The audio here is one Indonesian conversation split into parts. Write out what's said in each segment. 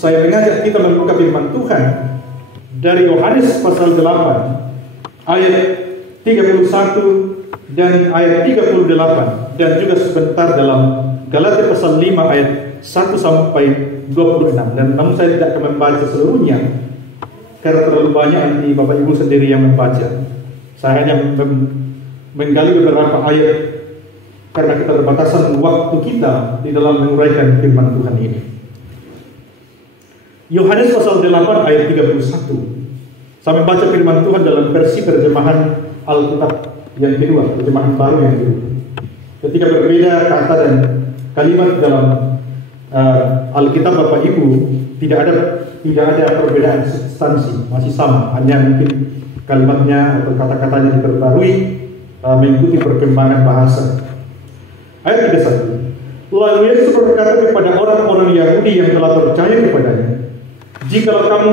saya mengajak kita membuka firman Tuhan dari Yohanes pasal 8 ayat 31 dan ayat 38, dan juga sebentar dalam Galatia pasal 5 ayat 1 sampai 26. Dan namun saya tidak akan membaca seluruhnya karena terlalu banyak, nanti Bapak Ibu sendiri yang membaca. Saya hanya menggali beberapa ayat karena keterbatasan waktu kita di dalam menguraikan firman Tuhan ini. Yohanes pasal 8 ayat 31. Saya membaca firman Tuhan dalam versi terjemahan Alkitab yang kedua, terjemahan baru yang kedua. Ketika berbeda kata dan kalimat dalam Alkitab Bapak Ibu, tidak ada perbedaan substansi, masih sama, hanya mungkin kalimatnya atau kata-katanya diperbarui mengikuti perkembangan bahasa. Ayat 31. Lalu Yesus berkata kepada orang-orang Yahudi yang telah percaya kepadanya, "Jikalau kamu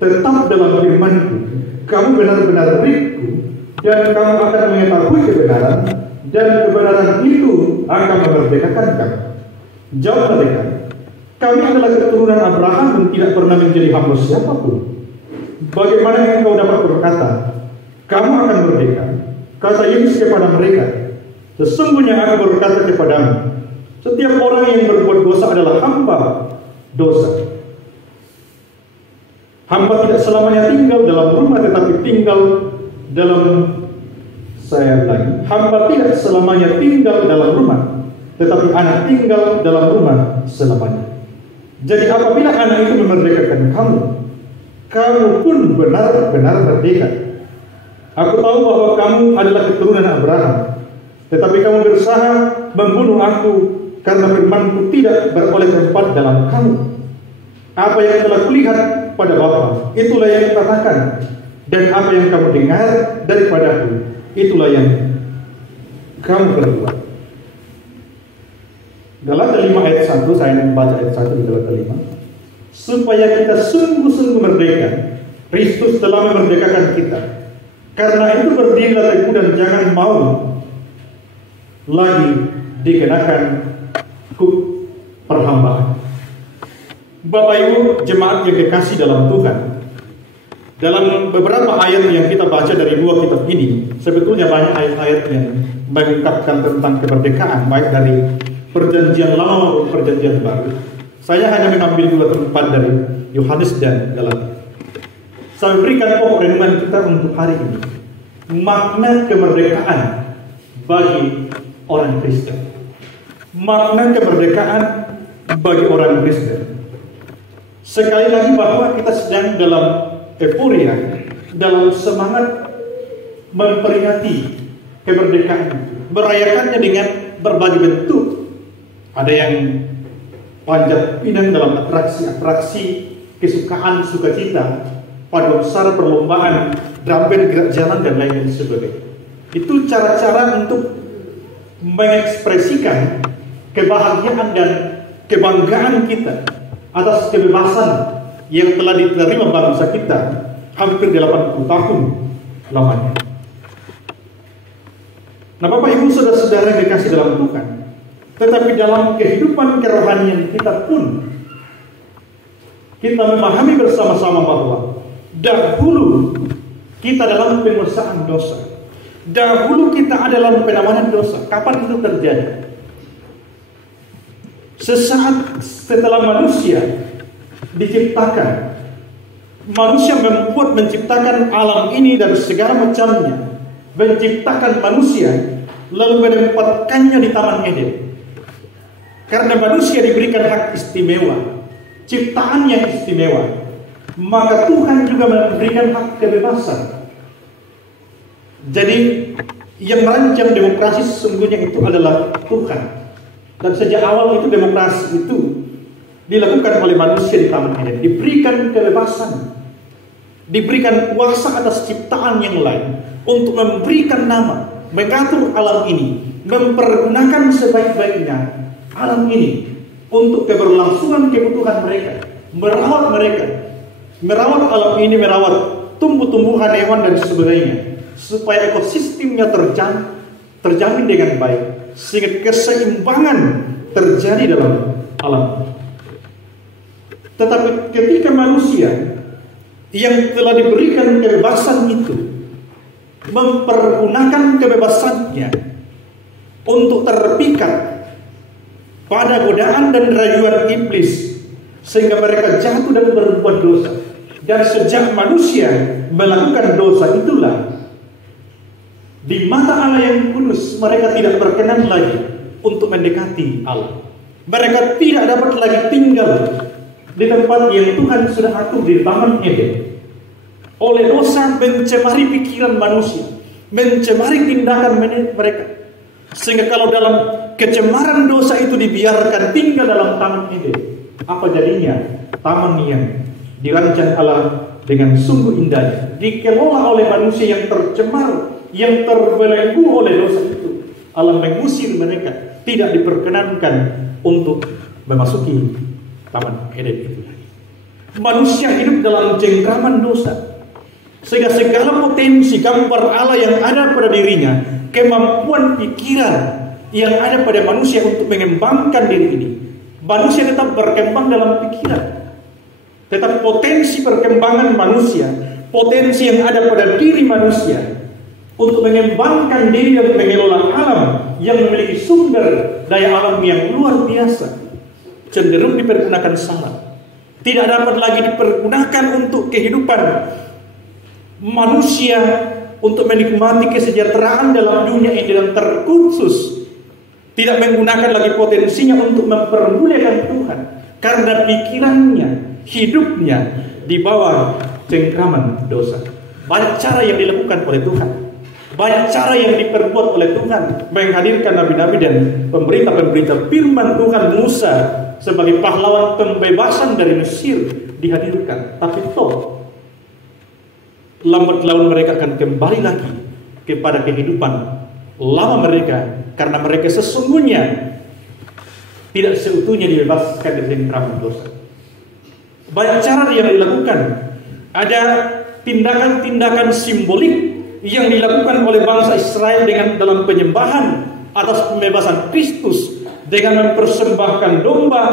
tetap dalam firman-Ku, kamu benar-benar milik-Ku, dan kamu akan mengetahui kebenaran, dan kebenaran itu akan memerdekakan kamu." Jawab mereka, "Kami adalah keturunan Abraham dan tidak pernah menjadi hamba siapapun. Bagaimana engkau dapat berkata, kamu akan merdeka?" Kata Yesus kepada mereka, "Sesungguhnya aku berkata kepadamu, setiap orang yang berbuat dosa adalah hamba dosa. Hamba tidak selamanya tinggal dalam rumah, tetapi tinggal dalam hamba tidak selamanya tinggal dalam rumah, tetapi anak tinggal dalam rumah selamanya. Jadi apabila anak itu memerdekakan kamu, kamu pun benar-benar merdeka. Aku tahu bahwa kamu adalah keturunan Abraham, tetapi kamu berusaha membunuh aku karena firman-Ku tidak beroleh tempat dalam kamu. Apa yang telah kulihat pada Bapa, itulah yang kukatakan, dan apa yang kamu dengar daripadaku, itulah yang kamu perbuat." Galatia 5 ayat 1, saya membaca ayat 1 di Galatia 5. "Supaya kita sungguh-sungguh merdeka, Kristus telah memerdekakan kita. Karena itu berdirilah teguh dan jangan mau lagi dikenakan hukum perhambaan." Bapak Ibu jemaat yang kekasih dalam Tuhan, dalam beberapa ayat yang kita baca dari dua kitab ini, sebetulnya banyak ayat-ayat yang mengungkapkan tentang kemerdekaan, baik dari Perjanjian Lama maupun Perjanjian Baru. Saya hanya mengambil dua tempat dari Yohanes dan Galatia. Saya berikan pokok renungan kita untuk hari ini, makna kemerdekaan bagi orang Kristen. Makna kemerdekaan bagi orang Kristen. Sekali lagi bahwa kita sedang dalam euforia, dalam semangat memperingati kemerdekaan, merayakannya dengan berbagai bentuk. Ada yang panjat pinang dalam atraksi kesukaan, sukacita, pada besar perlombaan, drum band, gerak jalan, dan lain sebagainya. Itu cara-cara untuk mengekspresikan kebahagiaan dan kebanggaan kita atas kebebasan yang telah diterima bangsa kita hampir 80 tahun lamanya. Nah, Bapak Ibu saudara-saudara yang dikasih dalam Tuhan, tetapi dalam kehidupan kerohanian kita pun kita memahami bersama-sama bahwa dahulu kita dalam penguasaan dosa, dahulu kita ada dalam penamanan dosa. Kapan itu terjadi? Sesaat setelah manusia diciptakan, manusia menciptakan alam ini dari segala macamnya, menciptakan manusia, lalu menempatkannya di Taman Eden. Karena manusia diberikan hak istimewa, ciptaan yang istimewa, maka Tuhan juga memberikan hak kebebasan. Jadi yang merancang demokrasi sesungguhnya itu adalah Tuhan. Dan sejak awal itu demokrasi itu dilakukan oleh manusia di Taman Eden. Diberikan kebebasan, diberikan kuasa atas ciptaan yang lain untuk memberikan nama, mengatur alam ini, mempergunakan sebaik-baiknya alam ini untuk keberlangsungan kebutuhan mereka, merawat alam ini, merawat tumbuh-tumbuhan, hewan dan sebagainya, supaya ekosistemnya terjamin dengan baik, sehingga keseimbangan terjadi dalam alam. Tetapi ketika manusia yang telah diberikan kebebasan itu mempergunakan kebebasannya untuk terpikat pada godaan dan rayuan iblis, sehingga mereka jatuh dan berbuat dosa. Dan sejak manusia melakukan dosa itulah, di mata Allah yang kudus, mereka tidak berkenan lagi untuk mendekati Allah. Mereka tidak dapat lagi tinggal di tempat yang Tuhan sudah atur di Taman Eden. Oleh dosa mencemari pikiran manusia, mencemari tindakan mereka. Sehingga kalau dalam kecemaran dosa itu dibiarkan tinggal dalam Taman Eden, apa jadinya? Taman yang dirancang Allah dengan sungguh indah, dikelola oleh manusia yang tercemar, yang terbelenggu oleh dosa itu. Allah mengusir mereka, tidak diperkenankan untuk memasuki Taman Eden itu. Manusia hidup dalam cengkraman dosa, sehingga segala potensi gambar Allah yang ada pada dirinya, kemampuan pikiran yang ada pada manusia untuk mengembangkan diri ini, manusia tetap berkembang dalam pikiran. Tetapi potensi perkembangan manusia, potensi yang ada pada diri manusia untuk mengembangkan diri dan mengelola alam yang memiliki sumber daya alam yang luar biasa, cenderung dipergunakan salah. Tidak dapat lagi dipergunakan untuk kehidupan manusia, untuk menikmati kesejahteraan dalam dunia ini dan terkhusus tidak menggunakan lagi potensinya untuk mempermuliakan Tuhan, karena pikirannya, hidupnya di bawah cengkraman dosa. Banyak cara yang dilakukan oleh Tuhan, banyak cara yang diperbuat oleh Tuhan, menghadirkan nabi-nabi dan pemberita-pemberita firman Tuhan. Musa sebagai pahlawan pembebasan dari Mesir dihadirkan, tapi toh lambat laun mereka akan kembali lagi kepada kehidupan lama mereka, karena mereka sesungguhnya tidak seutuhnya dibebaskan dari cengkraman dosa. Banyak cara yang dilakukan. Ada tindakan-tindakan simbolik yang dilakukan oleh bangsa Israel dalam penyembahan atas pembebasan Kristus, dengan mempersembahkan domba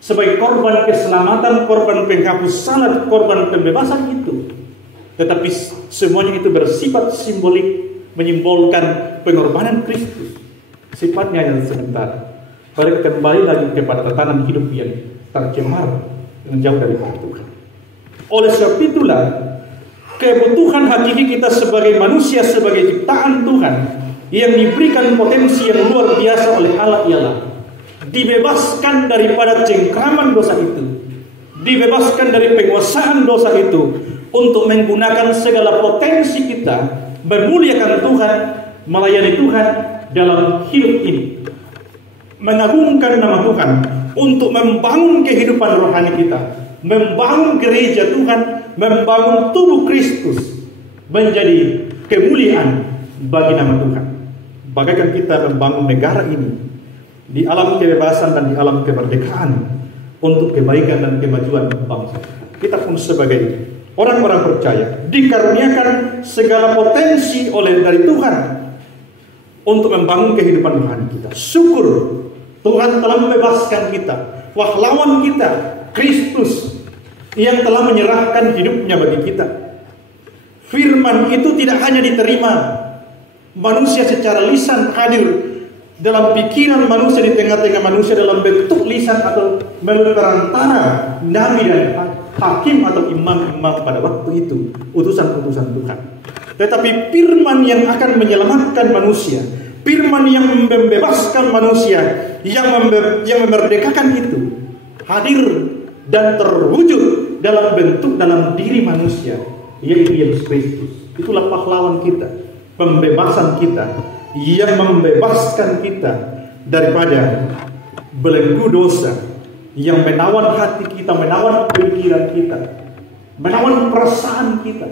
sebagai korban keselamatan, korban penghapus salah, korban pembebasan itu. Tetapi semuanya itu bersifat simbolik, menyimbolkan pengorbanan Kristus. Sifatnya yang sebentar. Mereka kembali lagi kepada tatanan hidup yang tercemar dan jauh daripada Tuhan. Oleh sebab itulah, kebutuhan hakiki kita sebagai manusia, sebagai ciptaan Tuhan yang diberikan potensi yang luar biasa oleh Allah, ialah dibebaskan daripada cengkraman dosa itu, dibebaskan dari penguasaan dosa itu, untuk menggunakan segala potensi kita memuliakan Tuhan, melayani Tuhan dalam hidup ini, mengagungkan nama Tuhan, untuk membangun kehidupan rohani kita, membangun gereja Tuhan, membangun tubuh Kristus menjadi kemuliaan bagi nama Tuhan. Bagaikan kita membangun negara ini di alam kebebasan dan di alam kemerdekaan untuk kebaikan dan kemajuan bangsa. Kita pun sebagai orang-orang percaya dikaruniakan segala potensi dari Tuhan untuk membangun kehidupan rohani kita. Syukur Tuhan telah membebaskan kita, pahlawan kita Kristus yang telah menyerahkan hidupnya bagi kita. Firman itu tidak hanya diterima manusia secara lisan, hadir dalam pikiran manusia, di tengah-tengah manusia dalam bentuk lisan atau melalui perantara nabi dan hakim atau imam-imam pada waktu itu, utusan-utusan Tuhan. Tetapi firman yang akan menyelamatkan manusia, firman yang membebaskan manusia, yang memerdekakan itu, hadir dan terwujud dalam bentuk dalam diri manusia, yaitu Yesus Kristus. Itulah pahlawan kita, pembebasan kita, yang membebaskan kita daripada belenggu dosa yang menawan hati kita, menawan pikiran kita, menawan perasaan kita.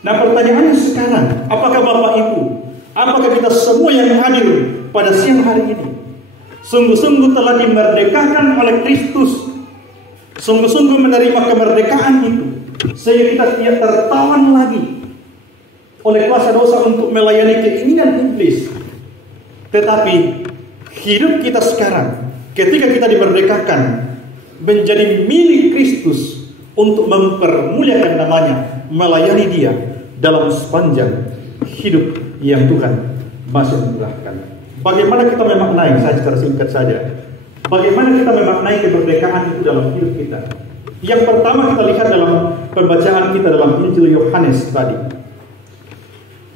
Nah, pertanyaannya sekarang, apakah Bapak Ibu, apakah kita semua yang hadir pada siang hari ini sungguh-sungguh telah dimerdekakan oleh Kristus, sungguh-sungguh menerima kemerdekaan itu, sehingga kita tidak tertawan lagi oleh kuasa dosa untuk melayani keinginan iblis? Tetapi hidup kita sekarang, ketika kita dimerdekakan menjadi milik Kristus untuk mempermuliakan namanya, melayani Dia dalam sepanjang hidup yang Tuhan masih menyerahkan. Bagaimana kita memaknai, saya secara singkat saja, bagaimana kita memaknai kemerdekaan itu dalam hidup kita? Yang pertama kita lihat dalam pembacaan kita dalam Injil Yohanes tadi.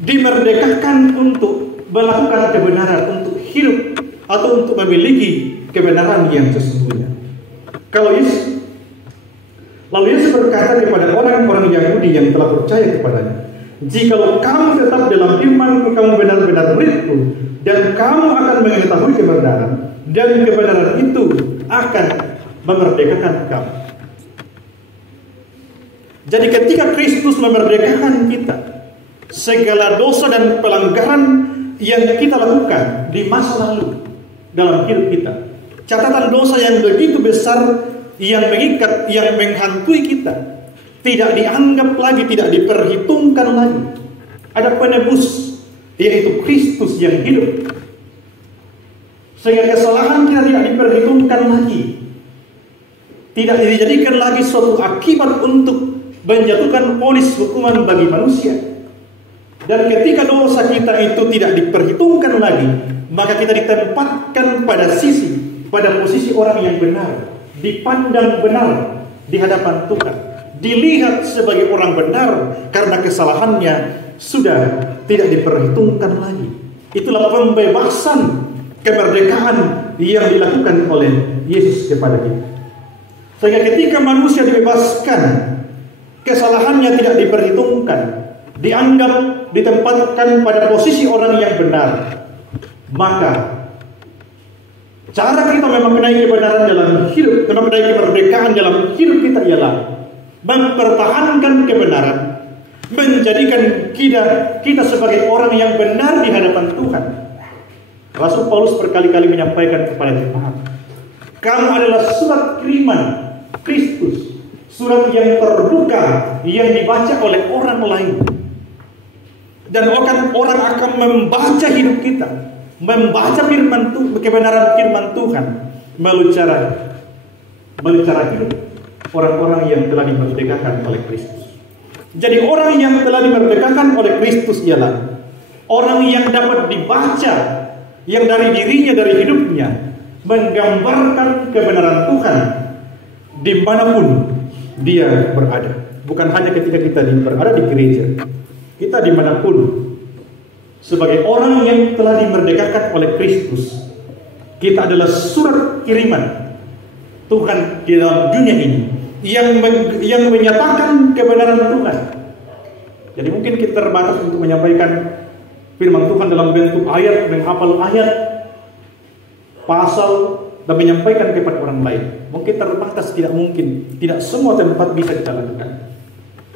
Dimerdekakan untuk melakukan kebenaran, untuk hidup atau untuk memiliki kebenaran yang sesungguhnya. Lalu Yesus berkata kepada orang-orang Yahudi yang telah percaya kepadanya, "Jikalau kamu tetap dalam firman-Ku, kamu benar-benar murid-Ku, dan kamu akan mengetahui kebenaran, dan kebenaran itu akan memerdekakan kamu." Jadi ketika Kristus memerdekakan kita, segala dosa dan pelanggaran yang kita lakukan di masa lalu dalam hidup kita, catatan dosa yang begitu besar yang mengikat, yang menghantui kita, tidak dianggap lagi, tidak diperhitungkan lagi. Ada penebus, yaitu Kristus yang hidup, sehingga kesalahan kita tidak diperhitungkan lagi, tidak dijadikan lagi suatu akibat untuk menjatuhkan vonis hukuman bagi manusia. Dan ketika dosa kita itu tidak diperhitungkan lagi, maka kita ditempatkan pada posisi orang yang benar, dipandang benar di hadapan Tuhan, dilihat sebagai orang benar karena kesalahannya sudah tidak diperhitungkan lagi. Itulah pembebasan, kemerdekaan yang dilakukan oleh Yesus kepada kita. Sehingga ketika manusia dibebaskan, kesalahannya tidak diperhitungkan, dianggap ditempatkan pada posisi orang yang benar, maka cara kita memaknai kebenaran dalam hidup, memaknai kemerdekaan dalam hidup kita ialah mempertahankan kebenaran, menjadikan kita sebagai orang yang benar di hadapan Tuhan. Rasul Paulus berkali-kali menyampaikan kepada jemaat, kamu adalah surat kiriman Kristus, surat yang terbuka, yang dibaca oleh orang lain. Dan orang akan membaca hidup kita, membaca kebenaran firman Tuhan melalui cara hidup orang-orang yang telah dimerdekakan oleh Kristus. Jadi orang yang telah dimerdekakan oleh Kristus ialah orang yang dapat dibaca, yang dari dirinya, dari hidupnya menggambarkan kebenaran Tuhan dimanapun dia berada. Bukan hanya ketika kita berada di gereja, kita dimanapun sebagai orang yang telah dimerdekakan oleh Kristus, kita adalah surat kiriman Tuhan di dalam dunia ini yang menyatakan kebenaran Tuhan. Jadi mungkin kita terbatas untuk menyampaikan firman Tuhan dalam bentuk ayat, menghafal ayat, pasal, dan menyampaikan kepada orang lain. Mungkin terbatas, tidak mungkin, tidak semua tempat bisa kita lakukan.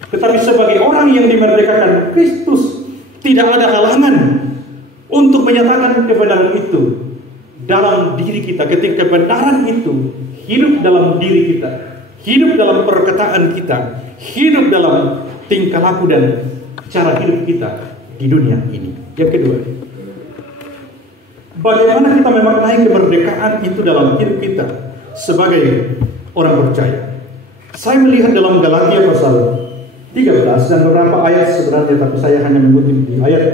Tetapi sebagai orang yang dimerdekakan Kristus, tidak ada halangan untuk menyatakan kebenaran itu dalam diri kita. Ketika kebenaran itu hidup dalam diri kita, hidup dalam perkataan kita, hidup dalam tingkah laku dan cara hidup kita di dunia ini. Yang kedua, bagaimana kita memaknai kemerdekaan itu dalam hidup kita sebagai orang percaya? Saya melihat dalam Galatia pasal 13 dan beberapa ayat sebenarnya, tapi saya hanya mengutip di ayat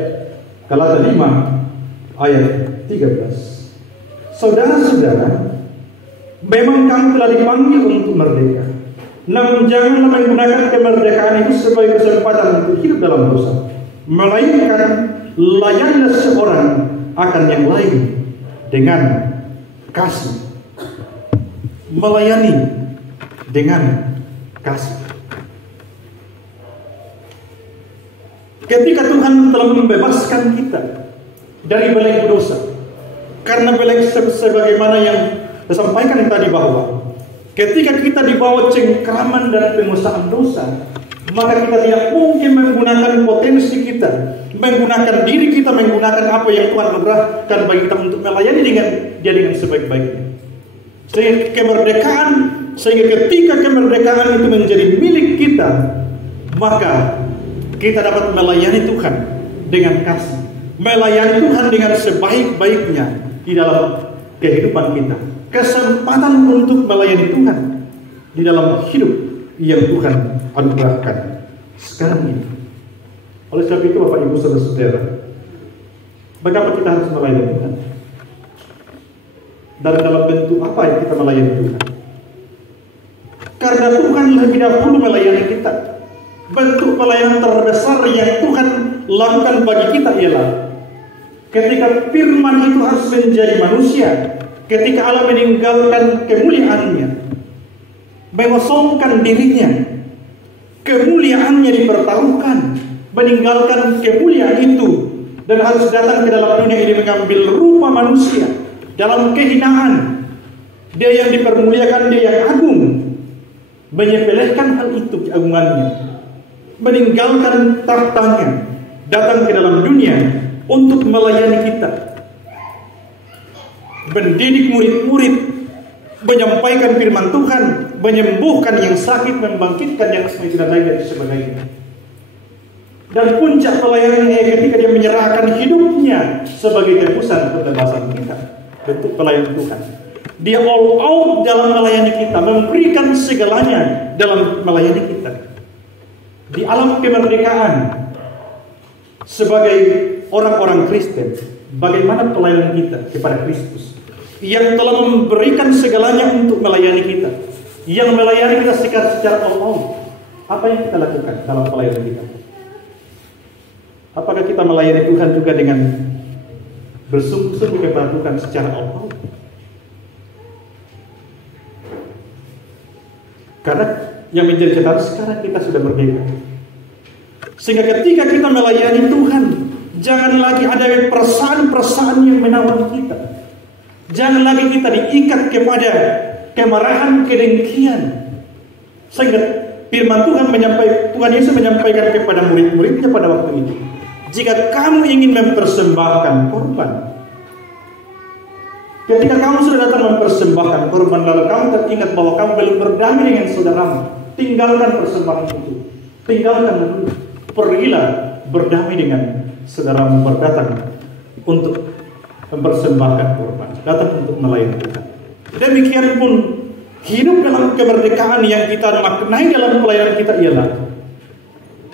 Galatia 5 ayat 13. Saudara-saudara, memang kamu telah dipanggil untuk merdeka, namun janganlah menggunakan kemerdekaan itu sebagai kesempatan untuk hidup dalam dosa, melainkan layanilah seorang akan yang lain dengan kasih. Melayani dengan kasih. Ketika Tuhan telah membebaskan kita dari belenggu dosa, karena belenggu sebagaimana yang disampaikan tadi bahwa ketika kita dibawa cengkraman dan penguasaan dosa, maka kita tidak mungkin menggunakan potensi kita, menggunakan diri kita, menggunakan apa yang Tuhan anugerahkan bagi kita untuk melayani dia dengan sebaik-baiknya. Sehingga ketika kemerdekaan itu menjadi milik kita, maka kita dapat melayani Tuhan dengan kasih, melayani Tuhan dengan sebaik-baiknya di dalam kehidupan kita. kesempatan untuk melayani Tuhan di dalam hidup yang Tuhan anugerahkan sekarang ini. Oleh sebab itu Bapak Ibu Saudara-saudara, bagaimana kita harus melayani Tuhan? Dan dalam bentuk apa yang kita melayani Tuhan? Karena Tuhan lebih dahulu melayani kita. Bentuk pelayanan terbesar yang Tuhan lakukan bagi kita ialah ketika firman itu harus menjadi manusia, ketika Allah meninggalkan kemuliaannya, mengosongkan dirinya, kemuliaannya dipertaruhkan, meninggalkan kemuliaan itu, dan harus datang ke dalam dunia ini mengambil rupa manusia dalam kehinaan. Dia yang dipermuliakan, dia yang agung, menyepelekan hal itu keagungannya, meninggalkan tahtanya, datang ke dalam dunia untuk melayani kita, mendidik murid-murid, menyampaikan firman Tuhan, menyembuhkan yang sakit, membangkitkan yang tidak lain dan sebagainya. Dan puncak pelayanannya ketika dia menyerahkan hidupnya sebagai tebusan kebebasan kita. Bentuk pelayanan Tuhan. Dia all out dalam melayani kita, memberikan segalanya dalam melayani kita. Di alam kemerdekaan sebagai orang-orang Kristen, bagaimana pelayanan kita kepada Kristus yang telah memberikan segalanya untuk melayani kita, yang melayani kita secara all out. Apa yang kita lakukan dalam pelayanan kita? Apakah kita melayani Tuhan juga dengan bersungguh-sungguh kepada Tuhan secara all out? Karena yang menjadi catatan sekarang kita sudah berbeda. Sehingga ketika kita melayani Tuhan, jangan lagi ada perasaan-perasaan yang menawan kita. Jangan lagi kita diikat kepada kemarahan, kedengkian. Sehingga firman Tuhan Yesus menyampaikan kepada murid-muridnya pada waktu itu, jika kamu ingin mempersembahkan korban, ketika kamu sudah datang mempersembahkan korban, lalu kamu teringat bahwa kamu belum berdamai dengan saudaramu, tinggalkan persembahan itu, tinggalkan dulu. Pergilah berdamai dengan saudaramu, berdatang untuk mempersembahkan korban, datang untuk melayani Tuhan. Demikian pun hidup dalam kemerdekaan yang kita maknai dalam pelayanan kita ialah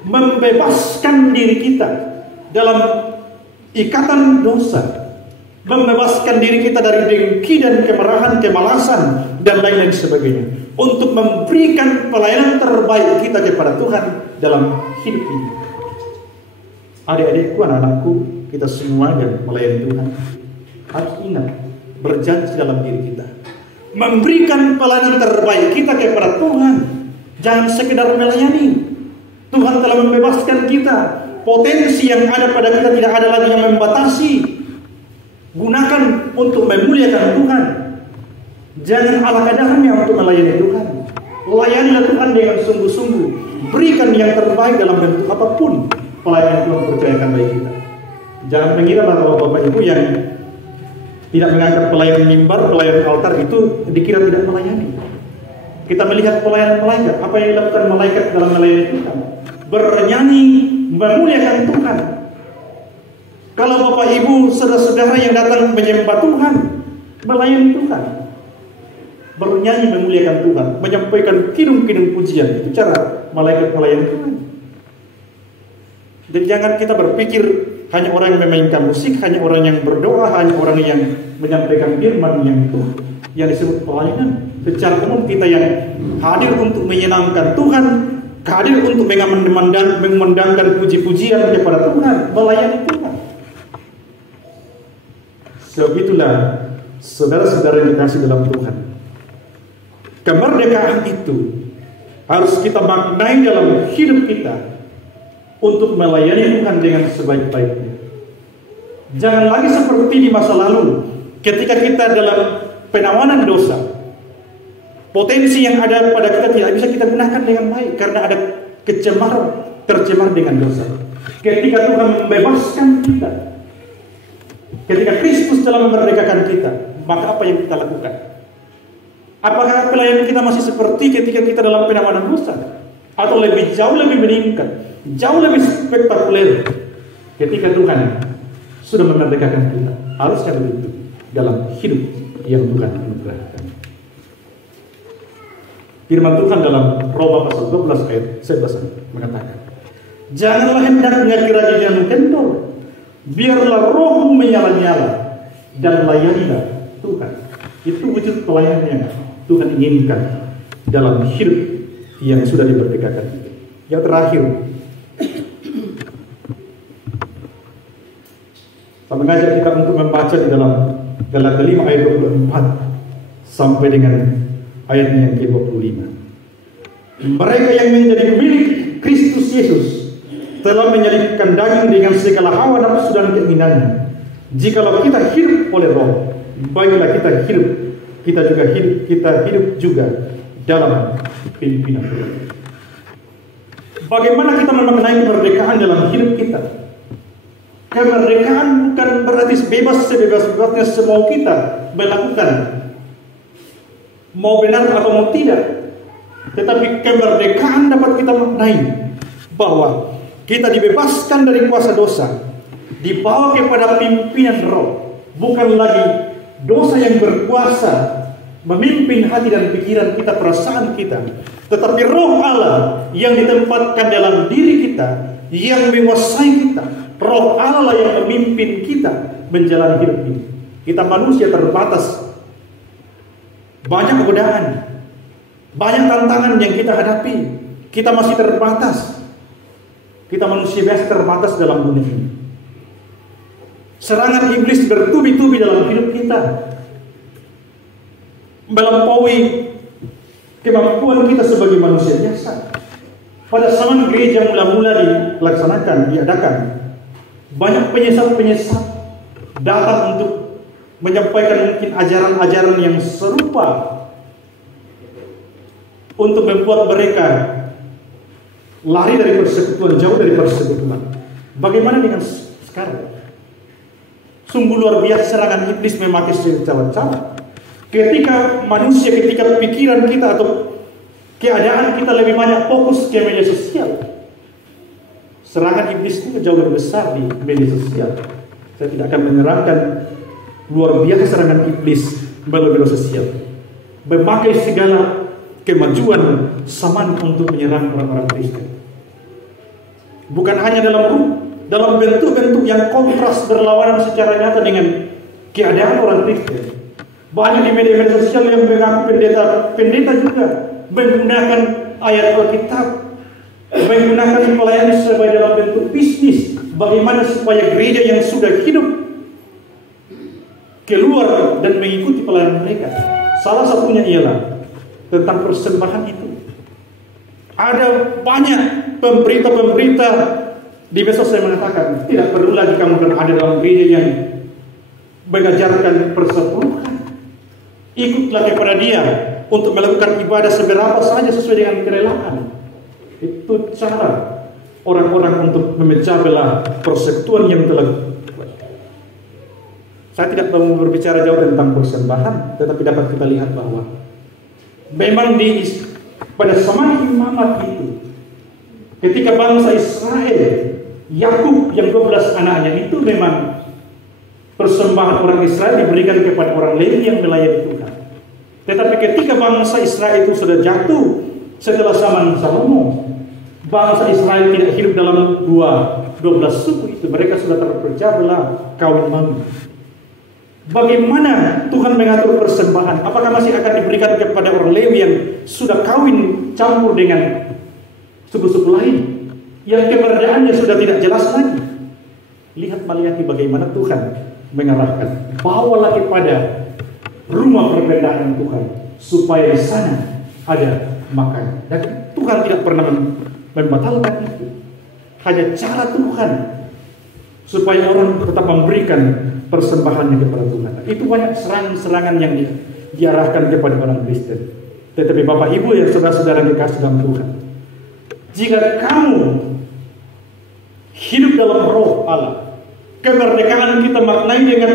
membebaskan diri kita dalam ikatan dosa, membebaskan diri kita dari dengki dan kemarahan, kemalasan dan lain-lain sebagainya, untuk memberikan pelayanan terbaik kita kepada Tuhan dalam hidup ini. Adik-adikku, anak-anakku, kita semua yang melayani Tuhan harus ingat, berjanji dalam diri kita, memberikan pelayanan terbaik kita kepada Tuhan. Jangan sekedar melayani. Tuhan telah membebaskan kita. Potensi yang ada pada kita tidak ada lagi yang membatasi. Gunakan untuk memuliakan Tuhan. Jangan ala kadarnya untuk melayani Tuhan. Layanilah Tuhan dengan sungguh-sungguh. Berikan yang terbaik dalam bentuk apapun pelayanan Tuhan percayakan bagi kita. Jangan mengira bahwa Bapak Ibu yang tidak mengangkat pelayanan mimbar, pelayanan altar itu dikira tidak melayani. Kita melihat pelayanan malaikat, apa yang dilakukan malaikat dalam melayani Tuhan, bernyanyi memuliakan Tuhan. Kalau Bapak Ibu saudara-saudara yang datang menyembah Tuhan, melayani Tuhan, bernyanyi memuliakan Tuhan, menyampaikan kidung-kidung pujian, itu cara malaikat melayani Tuhan. Dan jangan kita berpikir hanya orang yang memainkan musik, hanya orang yang berdoa, hanya orang yang menyampaikan firman yang disebut pelayanan. Secara umum kita yang hadir untuk menyenangkan Tuhan, hadir untuk memandangkan puji-pujian kepada Tuhan, melayani Tuhan. Sebab itulah saudara-saudara yang dikasih dalam Tuhan, kemerdekaan itu harus kita maknai dalam hidup kita untuk melayani Tuhan dengan sebaik-baiknya. Jangan lagi seperti di masa lalu, ketika kita dalam penawanan dosa, potensi yang ada pada kita tidak bisa kita gunakan dengan baik karena ada tercemar dengan dosa. Ketika Tuhan membebaskan kita, ketika Kristus telah memerdekakan kita, maka apa yang kita lakukan? Apakah pelayanan kita masih seperti ketika kita dalam penawanan dosa? Atau jauh lebih meningkat, jauh lebih spektakuler ketika Tuhan sudah memerdekakan kita? Harusnya begitu dalam hidup yang Tuhan anugerahkan. Firman Tuhan dalam Roma pasal 12 ayat 11 mengatakan, janganlah hendaknya kerajinan kendor, biarlah rohmu menyala-nyala dan layanilah Tuhan. Itu wujud pelayanan yang Tuhan inginkan dalam hidup yang sudah dimerdekakan itu. Yang terakhir, saya mengajak kita untuk membaca di dalam Galatia 5 ayat 24 sampai dengan ayatnya yang ke-25. Mereka yang menjadi milik Kristus Yesus telah menyalibkan daging dengan segala hawa nafsu dan keinginannya. Jikalau kita hidup oleh Roh, baiklah kita hidup juga dalam pimpinan Tuhan. Bagaimana kita memaknai kemerdekaan dalam hidup kita? Kemerdekaan bukan berarti sebebas-bebasnya semau kita melakukan, mau benar atau mau tidak. Tetapi kemerdekaan dapat kita maknai bahwa kita dibebaskan dari kuasa dosa, dibawa kepada pimpinan Roh. Bukan lagi dosa yang berkuasa memimpin hati dan pikiran kita, perasaan kita, tetapi Roh Allah yang ditempatkan dalam diri kita, yang menguasai kita. Roh Allah yang memimpin kita menjalani hidup ini. Kita manusia terbatas, banyak godaan, banyak tantangan yang kita hadapi. Kita masih terbatas. Kita manusia biasa terbatas dalam dunia ini. Serangan iblis bertubi-tubi dalam hidup kita, melampaui kemampuan kita sebagai manusia biasa. Pada zaman gereja mula-mula diadakan, banyak penyesat-penyesat datang untuk menyampaikan mungkin ajaran-ajaran yang serupa untuk membuat mereka lari dari persekutuan, jauh dari persekutuan. Bagaimana dengan sekarang? Sungguh luar biasa serangan iblis memakai cara-cara. Ketika pikiran kita atau keadaan kita lebih banyak fokus ke media sosial, serangan iblis itu jauh lebih besar di media sosial. Saya tidak akan menerangkan luar biasa serangan iblis melalui media sosial, memakai segala kemajuan zaman untuk menyerang orang-orang Kristen. Bukan hanya dalam bentuk-bentuk yang kontras berlawanan secara nyata dengan keadaan orang Kristen. Banyak di media sosial yang mengaku pendeta juga menggunakan ayat Alkitab, menggunakan pelayanan sebagai dalam bentuk bisnis. Bagaimana supaya gereja yang sudah hidup keluar dan mengikuti pelayanan mereka. Salah satunya ialah tentang persembahan itu. Ada banyak pemberita di medsos yang mengatakan tidak perlu lagi kamu berada dalam gereja yang mengajarkan persepuluhan. Ikutlah kepada dia untuk melakukan ibadah seberapa saja sesuai dengan kerelaan. Itu cara orang-orang untuk memecah belah persekutuan yang telah. Saya tidak mau berbicara jauh tentang persembahan, tetapi dapat kita lihat bahwa memang pada zaman imamat itu, ketika bangsa Israel, Yakub yang 12 anaknya itu memang persembahan orang Israel diberikan kepada orang Lewi yang melayani Tuhan. Tetapi ketika bangsa Israel itu sudah jatuh setelah zaman Salomo, bangsa Israel tidak hidup dalam 12 suku itu. Mereka sudah terpecah belah, kawin mawin. Bagaimana Tuhan mengatur persembahan? Apakah masih akan diberikan kepada orang Lewi yang sudah kawin campur dengan suku-suku lain, yang keberadaannya sudah tidak jelas lagi? Lihat Maliaki bagaimana Tuhan mengarahkan, bawalah kepada rumah perbedaan Tuhan supaya di sana ada makan. Dan Tuhan tidak pernah membatalkan itu. Hanya cara Tuhan supaya orang tetap memberikan persembahannya kepada Tuhan. Itu banyak serangan-serangan yang diarahkan kepada orang Kristen. Tetapi Bapak Ibu yang saudara-saudara dikasih dalam Tuhan, jika kamu hidup dalam Roh Allah, kemerdekaan kita maknai dengan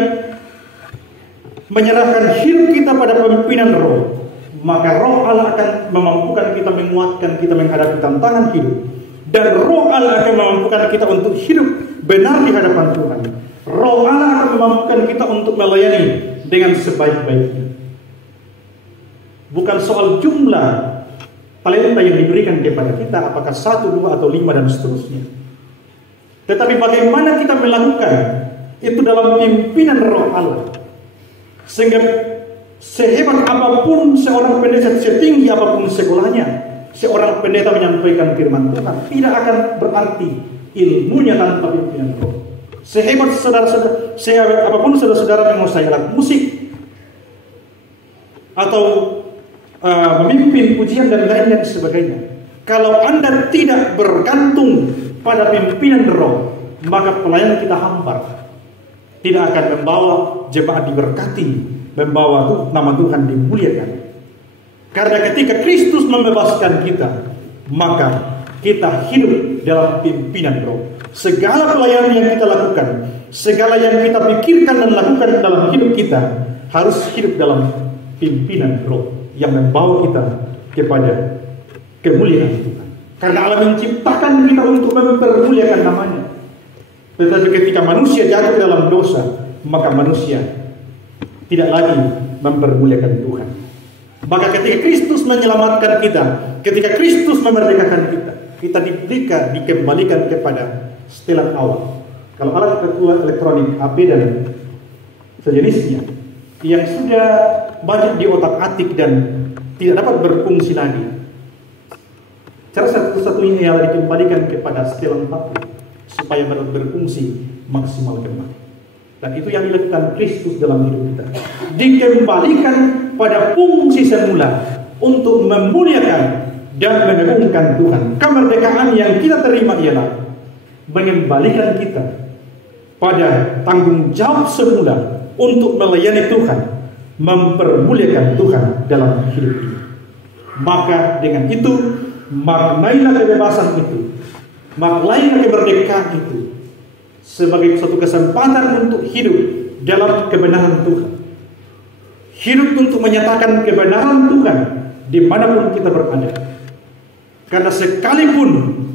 menyerahkan hidup kita pada pimpinan Roh, maka Roh Allah akan memampukan kita, menguatkan kita menghadapi tantangan hidup. Dan Roh Allah akan memampukan kita untuk hidup benar di hadapan Tuhan. Roh Allah akan memampukan kita untuk melayani dengan sebaik-baiknya. Bukan soal jumlah talenta yang diberikan kepada kita, apakah 1, 2, atau 5 dan seterusnya. Tetapi bagaimana kita melakukan itu dalam pimpinan Roh Allah. Sehingga sehebat apapun seorang pendeta, setinggi apapun sekolahnya, seorang pendeta menyampaikan firman Tuhan tidak akan berarti ilmunya tanpa pimpinan Roh. Sehebat saudara-saudara, sehebat apapun saudara-saudara menguasai alat musik atau memimpin pujian dan lain-lain sebagainya, kalau Anda tidak bergantung pada pimpinan Roh, maka pelayanan kita hambar, tidak akan membawa jemaat diberkati, membawa nama Tuhan dimuliakan. Karena ketika Kristus membebaskan kita, maka kita hidup dalam pimpinan Roh. Segala pelayanan yang kita lakukan, segala yang kita pikirkan dan lakukan dalam hidup kita, harus hidup dalam pimpinan Roh yang membawa kita kepada kemuliaan Tuhan. Karena Allah menciptakan kita untuk mempermuliakan namanya. Tetapi ketika manusia jatuh dalam dosa, maka manusia tidak lagi mempermuliakan Tuhan. Maka ketika Kristus menyelamatkan kita, ketika Kristus memerdekakan kita, kita dikembalikan kepada setelan awal. Kalau alat elektronik HP dan sejenisnya yang sudah banyak di otak-atik dan tidak dapat berfungsi lagi, cara satu-satunya ialah dikembalikan kepada setelan paku supaya berfungsi maksimal kembali. Dan itu yang dilakukan Kristus dalam hidup kita. Dikembalikan pada fungsi semula untuk memuliakan dan mengagungkan Tuhan. Kemerdekaan yang kita terima ialah mengembalikan kita pada tanggung jawab semula untuk melayani Tuhan, mempermuliakan Tuhan dalam hidup ini. Maka dengan itu, maknailah kebebasan itu, maknailah kemerdekaan itu sebagai suatu kesempatan untuk hidup dalam kebenaran Tuhan. Hidup untuk menyatakan kebenaran Tuhan dimanapun kita berada. Karena sekalipun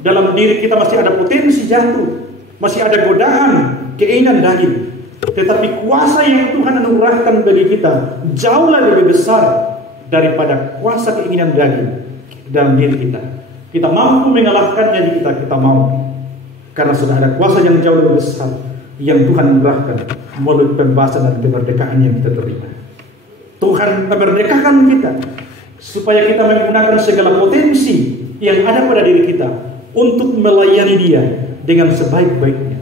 dalam diri kita masih ada potensi jatuh, masih ada godaan, keinginan daging, tetapi kuasa yang Tuhan anugerahkan bagi kita jauhlah lebih besar daripada kuasa keinginan daging dalam diri kita. Kita mampu mengalahkannya jika kita mau. Karena sudah ada kuasa yang jauh lebih besar yang Tuhan anugerahkan melalui pembebasan dan kemerdekaan yang kita terima. Tuhan memerdekakan kita supaya kita menggunakan segala potensi yang ada pada diri kita untuk melayani Dia dengan sebaik-baiknya.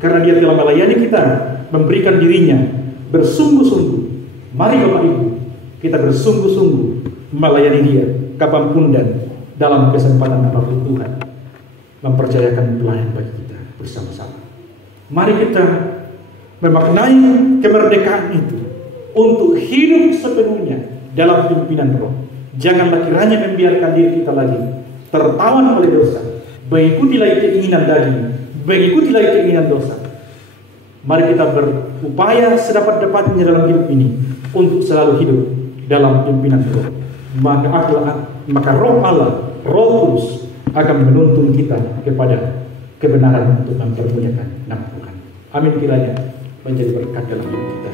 Karena Dia telah melayani kita, memberikan dirinya bersungguh-sungguh. Mari Bapak Ibu, kita bersungguh-sungguh melayani Dia kapanpun dan dalam kesempatan apapun Tuhan mempercayakan pelayanan bagi kita bersama-sama. Mari kita memaknai kemerdekaan itu untuk hidup sepenuhnya dalam pimpinan Roh. Janganlah kiranya membiarkan diri kita lagi tertawan oleh dosa, mengikutilah keinginan daging, mengikutilah keinginan dosa. Mari kita berupaya sedapat-dapatnya dalam hidup ini untuk selalu hidup dalam pimpinan Roh. Maka Roh Allah, Roh Kudus akan menuntun kita kepada kebenaran untuk mempermuliakan nama Tuhan. Amin kiranya menjadi berkat dalam hidup kita.